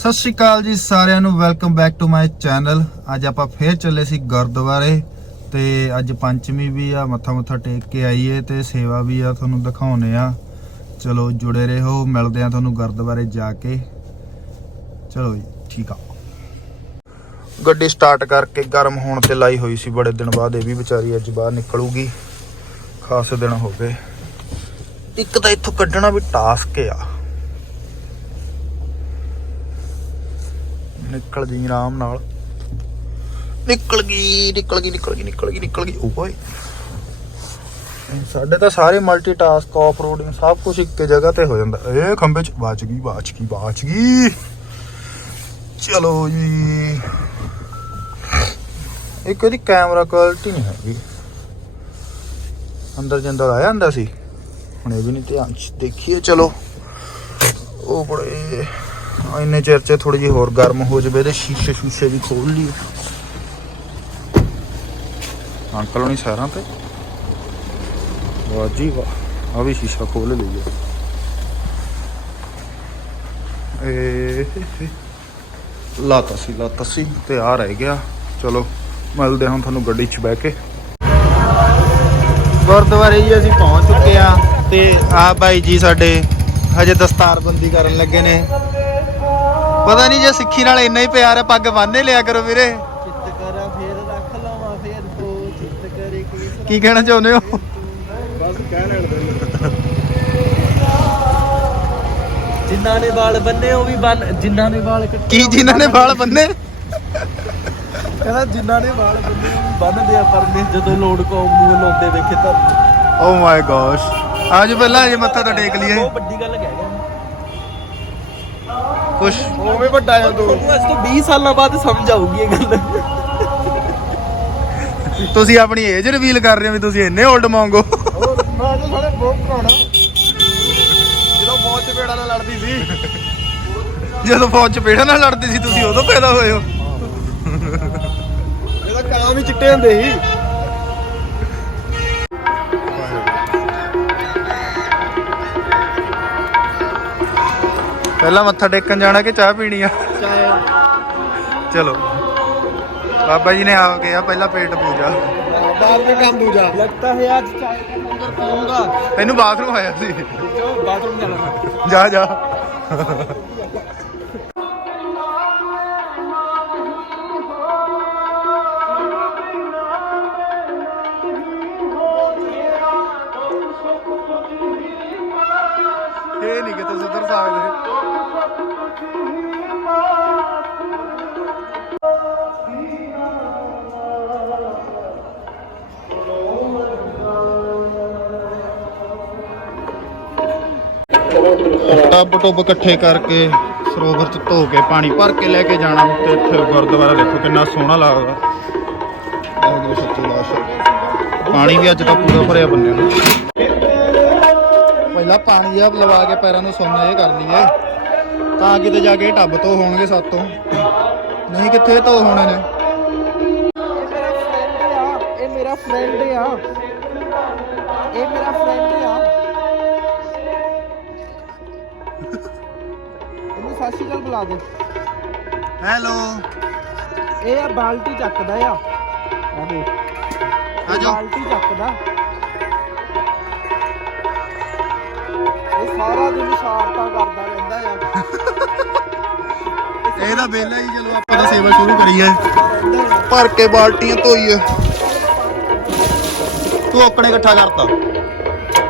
ਸਤਿ ਸ਼੍ਰੀ ਅਕਾਲ ਜੀ ਸਾਰਿਆਂ ਨੂੰ welcome back to my channel ਅੱਜ ਆਪਾਂ ਫੇਰ ਚੱਲੇ ਸੀ ਗੁਰਦੁਆਰੇ ਤੇ ਅੱਜ ਪੰਚਮੀ ਵੀ ਆ, ਮੱਥਾ ਮੁੱਥਾ ਟੇਕ ਕੇ ਆਈਏ ਤੇ ਸੇਵਾ ਵੀ ਆ ਤੁਹਾਨੂੰ ਦਿਖਾਉਨੇ ਆ। ਚਲੋ ਜੁੜੇ ਰਹੋ, ਮਿਲਦੇ ਆ ਤੁਹਾਨੂੰ ਗੁਰਦੁਆਰੇ ਜਾ ਕੇ। ਚਲੋ ਜੀ, ਠੀਕ ਆ। ਗੱਡੀ ਸਟਾਰਟ ਕਰਕੇ ਗਰਮ ਹੋਣ ਤੇ ਲਾਈ ਹੋਈ ਸੀ, ਬੜੇ ਦਿਨ ਬਾਅਦ ਇਹ ਵੀ ਵਿਚਾਰੀ ਅੱਜ ਬਾਹਰ ਨਿਕਲੂਗੀ। ਖਾਸੇ ਦਿਨ ਹੋ ਗਏ। ਇੱਕ ਤਾਂ ਇੱਥੋਂ ਕੱਢਣਾ ਵੀ ਟਾਸਕ ਆ। ਨਿਕਲ ਜੀ ਆਰਾਮ ਨਾਲ। ਨਿਕਲ ਗਈ ਨਿਕਲ ਗਈ ਨਿਕਲ ਗਈ ਨਿਕਲ ਗਈ ਨਿਕਲ ਗਈ। ਓਏ ਸਾਡੇ ਤਾਂ ਸਾਰੇ ਮਲਟੀ ਟਾਸਕ ਆਫ ਰੋਡਿੰਗ ਸਭ ਕੁਝ ਇੱਕੇ ਜਗ੍ਹਾ ਤੇ ਹੋ ਜਾਂਦਾ। ਇਹ ਖੰਬੇ ਚ ਬਚ ਗਈ ਬਚ ਗਈ ਬਚ ਗਈ। ਚਲੋ ਜੀ। ਇੱਕ ਇਹਦੀ ਕੈਮਰਾ ਕੁਆਲਿਟੀ ਨਹੀਂ ਹੈਗੀ। ਅੰਦਰ ਜੰਦਰ ਆਇਆ ਹੁੰਦਾ ਸੀ। ਹੁਣ ਇਹ ਵੀ ਨਹੀਂ ਧਿਆਨ ਚ। ਦੇਖੀਏ, ਚਲੋ। ਉਹ ਬੜੇ ਇੰਨੇ ਚਿਰ ਚ ਥੋੜੀ ਜਿਹੀ ਹੋਰ ਗਰਮ ਹੋ ਜਵੇ ਤੇ ਸ਼ੀਸ਼ੇ ਸ਼ੀਸ਼ੇ ਵੀ ਖੋਲ ਲਈਏ। ਅੰਕਲ ਹੋਣੀ ਸਾਰਾਂ ਤੇ? ਵਾਹ ਜੀ ਵਾਹ ਆ ਵੀ ਸ਼ੀਸ਼ਾ ਖੋਲ ਲਈਏ। ਏ ਲਾਤਾ ਸੀ ਲਾਤਾ ਸੀ, ਤੇ ਆ ਰਹਿ ਗਿਆ। ਚਲੋ, ਮਿਲਦੇ ਹਾਂ ਤੁਹਾਨੂੰ ਗੱਡੀ 'ਚ ਬਹਿ ਕੇ। ਗੁਰਦੁਆਰੇ ਜੀ ਅਸੀਂ ਪਹੁੰਚ ਚੁੱਕੇ ਆ ਤੇ ਆ ਬਾਈ ਜੀ ਸਾਡੇ ਹਜੇ ਦਸਤਾਰਬੰਦੀ ਕਰਨ ਲੱਗੇ ਨੇ। ਪਤਾ ਨਹੀਂ ਜੇ ਸਿੱਖੀ ਨਾਲ ਇੰਨਾ ਹੀ ਪਿਆਰ ਹੈ ਪੱਗ ਬੰਨ੍ਹ ਲਿਆ ਕਰੋ ਵੀਰੇ। ਚਿੱਤ ਕਰਾਂ ਫੇਰ ਰੱਖ ਲਵਾਂ ਫੇਰ ਤੋਂ ਚਿੱਤ ਕਰੇ ਕੇਸ ਕੀ ਕਹਿਣਾ ਚਾਹੁੰਦੇ ਹੋ? ਬਸ ਕਹਿ ਲੈਣ ਜਿਨ੍ਹਾਂ ਨੇ ਵਾਲ ਬੰਨੇ ਉਹ ਵੀ ਬੰਨ ਜਿਨ੍ਹਾਂ ਨੇ ਵਾਲ ਕੱਟੇ ਕੀ ਜਿਨ੍ਹਾਂ ਨੇ ਵਾਲ ਬੰਨੇ? ਕਹਿੰਦਾ ਜਿਨ੍ਹਾਂ ਨੇ ਵਾਲ ਬੰਨੇ ਬੰਨਦੇ ਆ ਪਰਨੇ ਜਦੋਂ ਲੋੜ ਕੌਮ ਨੂੰ ਲਾਉਂਦੇ ਵੇਖੇ ਤਾਂ ਓ ਮਾਈ ਗॉश ਅੱਜ ਪਹਿਲਾਂ ਅਜੇ ਮੱਥਾ ਤਾਂ ਟੇਕ ਲਈਏ। ਉਹ ਵੱਡੀ ਗੱਲ ਕੁਛ। ਉਵੇਂ ਵੱਡਾ ਆ ਤੂੰ। ਅੱਜ ਤੋਂ 20 ਸਾਲਾਂ ਬਾਅਦ ਸਮਝ ਆਊਗੀ ਇਹ ਗੱਲ। ਤੁਸੀਂ ਆਪਣੀ ਏਜ ਰਿਵੀਲ ਕਰ ਰਹੇ ਹੋ ਵੀ ਤੁਸੀਂ ਇੰਨੇ 올ਡ ਮੰਗੋ ਉਹ ਮੈਂ ਤਾਂ ਸਾਰੇ ਬਹੁਤ ਪੁਰਾਣਾ। ਜਦੋਂ ਬਹੁਤ ਚਪੇੜਾ ਨਾਲ ਲੜਦੀ ਸੀ। ਜਦੋਂ ਫੌਜ ਚ ਪੇੜਾ ਨਾਲ ਲੜਦੇ ਸੀ ਤੁਸੀਂ ਉਦੋਂ ਪੈਦਾ ਹੋਏ ਹੋ। ਇਹਦਾ ਕਾਂ ਵੀ ਚਿੱਟੇ ਹੁੰਦੇ ਸੀ। ਪਹਿਲਾਂ ਮੱਥਾ ਟੇਕਣ ਜਾਣਾ ਕਿ ਚਾਹ ਪੀਣੀ ਆ? ਚਲੋ। ਬਾਬਾ ਜੀ ਨੇ ਆ ਕੇ ਆ ਪਹਿਲਾਂ ਪੇਟ ਪੂਜਾ। ਬਾਅਦ ਵਿੱਚ ਕੰਮ ਪੂਜਾ। ਲੱਗਦਾ ਹੈ ਅੱਜ ਚਾਹ ਪੀਊਂਗਾ ਇਹਨੂੰ ਬਾਥਰੂਮ ਆਇਆ ਸੀ। ਜਾ ਜਾ। ਟੱਬ ਟੁੱਬ ਇਕੱਠੇ ਕਰਕੇ ਸਰੋਵਰ ਚ ਧੋ ਕੇ ਪਾਣੀ ਭਰ ਕੇ ਲੈ ਕੇ ਜਾਣਾ ਤੇ ਇੱਥੇ ਗੁਰਦੁਆਰਾ ਦੇਖੋ ਕਿੰਨਾ ਸੋਹਣਾ ਲੱਗਦਾ। ਆਹ ਦੋ ਲਾਸ਼। ਪਾਣੀ ਵੀ ਅੱਜ ਤਾਂ ਪੂਰਾ ਭਰਿਆ ਬੰਨੇ ਨੂੰ ਪਹਿਲਾਂ ਪਾਣੀ ਜਿਹਾ ਲਵਾ ਕੇ ਪੈਰਾਂ ਨੂੰ ਸੋਨਾ, ਇਹ ਕਰ ਲਈਏ ਤਾਂ ਕਿਤੇ ਜਾ ਕੇ ਟੱਬ ਤੋਂ ਹੋਣਗੇ ਸਾਤੋਂ। ਨਹੀਂ, ਕਿੱਥੇ ਧੋ ਹੋਣੇ ਨੇ? ਇਹ ਮੇਰਾ ਫਰੈਂਡ ਆ। ਇਹ ਮੇਰਾ ਫਰੈਂਡ ਆ। ਇਹਨੂੰ ਸਤਿ ਸ਼੍ਰੀ ਅਕਾਲ ਬੁਲਾ ਦੇ ਹੈਲੋ। ਇਹ ਆ ਬਾਲਟੀ ਚੱਕਦਾ ਆ। ਆ ਦੇ ਆ ਜਾਓ। ਬਾਲਟੀ ਚੱਕਦਾ। ਇਹ ਸਾਰਾ ਦਿਨ ਸ਼ਾਰਤਾਂ ਕਰਦਾ ਰਹਿੰਦਾ ਆ। ਇਹ ਤਾਂ ਵੇਲਾ ਹੀ ਚਲੋ ਆਪਾਂ ਤਾਂ ਸੇਵਾ ਸ਼ੁਰੂ ਕਰੀਏ ਭਰ ਕੇ ਬਾਲਟੀਆਂ ਧੋਈਏ। ਤੂੰ ਆਪਣੇ ਇਕੱਠਾ ਕਰਤਾ।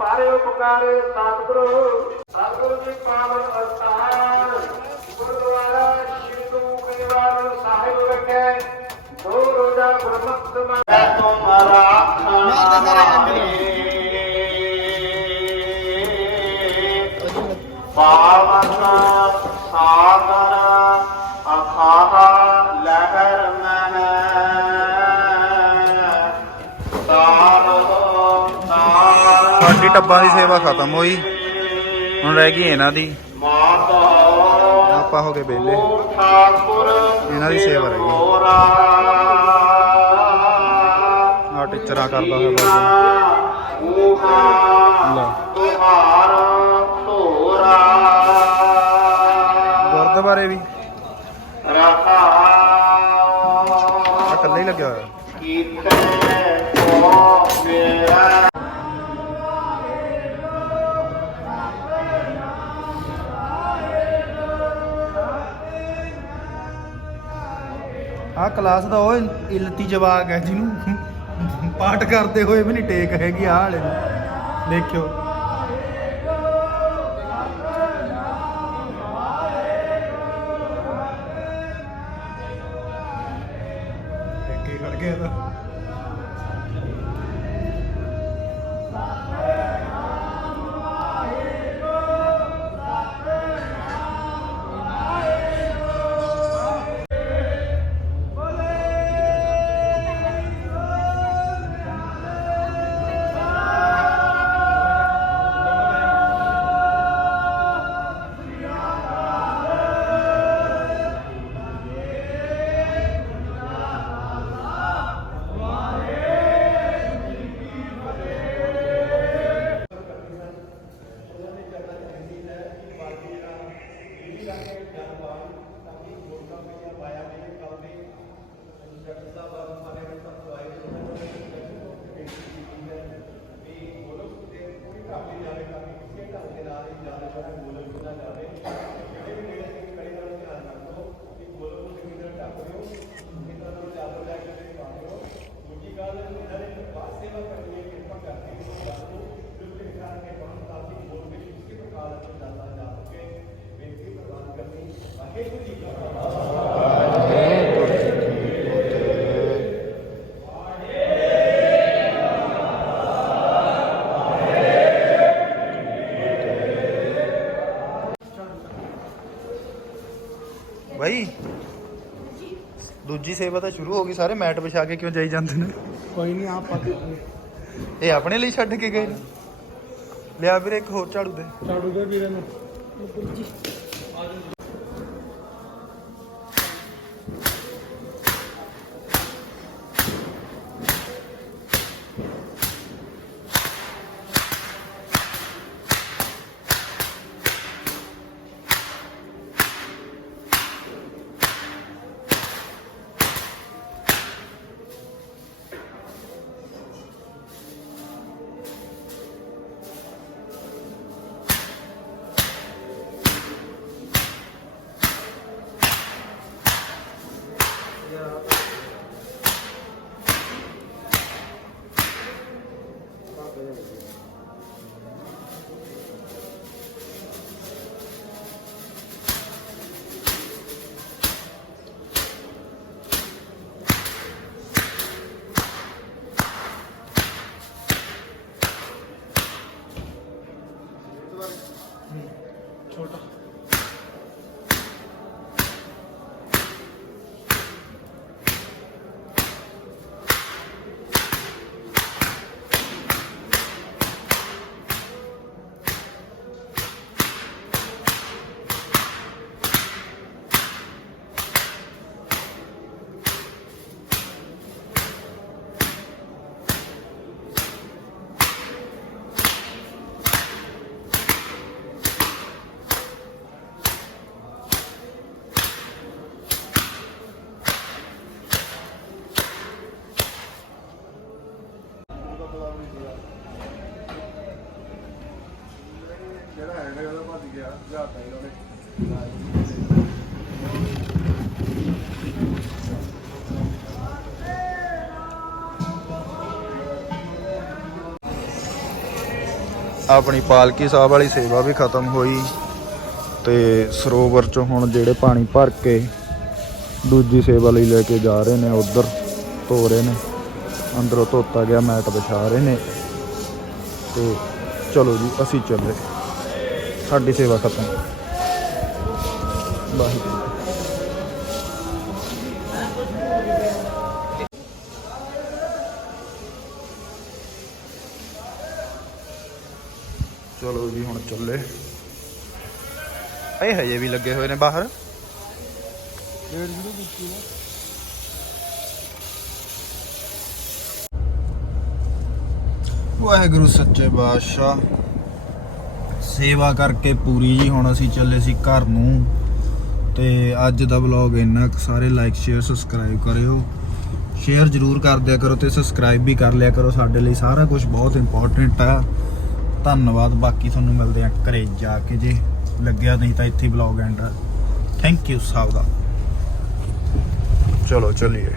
ਪਾਰੇ ਉਪਕਾਰੇ ਸਤਿਗੁਰੂ ਸਤਿਗੁਰੂ ਜੀ ਪਾਵਨ ਅਸਥਾਨ ਸਾਡੀ ਟੱਬਾਂ ਦੀ ਸੇਵਾ ਖਤਮ ਹੋਈ। ਹੁਣ ਰਹਿ ਗਈ ਇਹਨਾਂ ਦੀ। ਮਾਤਾ ਆਪਾਂ ਹੋ ਗਏ ਵਿਹਲੇ। ਇਹਨਾਂ ਦੀ ਸੇਵਾ ਰਹਿ ਗਈ। ਹੋਰਾ ਆ ਟੀਚਰਾਂ ਕਰਦਾ ਹੋਇਆ ਬਾਬਾ। ਉਮਾ ਗੁਰਦੁਆਰੇ ਵੀ। ਆ ਇਕੱਲੇ ਹੀ ਲੱਗਿਆ ਹੋਇਆ। ਆ ਕਲਾਸ ਦਾ ਉਹ ਇਲਤੀ ਜਵਾਕ ਹੈ ਜਿਹਨੂੰ ਪਾਠ ਕਰਦੇ ਹੋਏ ਵੀ ਨਹੀਂ ਟੇਕ ਹੈਗੀ ਆ ਵਾਲੇ ਨੂੰ। ਦੇਖਿਓ। ਭਾਈ ਦੂਜੀ ਸੇਵਾ ਤਾਂ ਸ਼ੁਰੂ ਹੋ ਗਈ ਸਾਰੇ ਮੈਟ ਵਿਛਾ ਕੇ ਕਿਉਂ ਜਾਈ ਜਾਂਦੇ ਨੇ? ਕੋਈ ਨਹੀਂ ਆਪ ਪਾ ਇਹ ਆਪਣੇ ਲਈ ਛੱਡ ਕੇ ਗਏ ਨੇ? ਲਿਆ ਵੀਰੇ ਇੱਕ ਹੋਰ ਝਾੜੂ ਦੇ। ਝਾੜੂ ਦੇ ਵੀਰੇ ਨੂੰ। ਆਪਣੀ ਪਾਲਕੀ ਸਾਹਿਬ ਵਾਲੀ ਸੇਵਾ ਵੀ ਖਤਮ ਹੋਈ ਤੇ ਸਰੋਵਰ ਚੋਂ ਹੁਣ ਜਿਹੜੇ ਪਾਣੀ ਭਰ ਕੇ ਦੂਜੀ ਸੇਵਾ ਲਈ ਲੈ ਕੇ ਜਾ ਰਹੇ ਨੇ, ਉਧਰ ਧੋ ਰਹੇ ਨੇ, ਅੰਦਰੋਂ ਧੋਤਾ ਗਿਆ, ਮੈਟ ਵਿਛਾ ਰਹੇ ਨੇ ਤੇ ਚਲੋ ਜੀ, ਅਸੀਂ ਚੱਲੇ। ਸਾਡੀ ਸੇਵਾ ਖਤਮ। ਵਾਹਿਗੁਰੂ। ਚਲੋ ਇਹ ਹਜੇ ਵੀ ਲੱਗੇ ਹੋਏ ਨੇ ਬਾਹਰ। ਵਾਹਿਗੁਰੂ, ਸੱਚੇ ਬਾਦਸ਼ਾਹ। ਸੇਵਾ ਕਰਕੇ ਪੂਰੀ ਜੀ, ਹੁਣ ਅਸੀਂ ਚੱਲੇ ਸੀ ਘਰ ਨੂੰ। ਤੇ ਅੱਜ ਦਾ ਵਲੌਗ ਇੰਨਾ ਕੁ, ਸਾਰੇ ਲਾਈਕ ਸ਼ੇਅਰ ਸਬਸਕ੍ਰਾਈਬ ਕਰਿਓ। ਸ਼ੇਅਰ ਜ਼ਰੂਰ ਕਰ ਦਿਆ ਕਰੋ ਤੇ ਸਬਸਕ੍ਰਾਈਬ ਵੀ ਕਰ ਲਿਆ ਕਰੋ। ਸਾਡੇ ਲਈ ਸਾਰਾ ਕੁਝ ਬਹੁਤ ਇੰਪੋਰਟੈਂਟ ਆ। ਧੰਨਵਾਦ, ਬਾਕੀ ਤੁਹਾਨੂੰ ਮਿਲਦੇ ਆ ਘਰੇ ਜਾ ਕੇ ਜੇ ਲੱਗਿਆ ਨਹੀਂ ਤਾਂ ਇੱਥੇ ਵਲੌਗ ਐਂਡ ਥੈਂਕ ਯੂ ਸਭ ਦਾ ਚਲੋ, ਚੱਲੀਏ।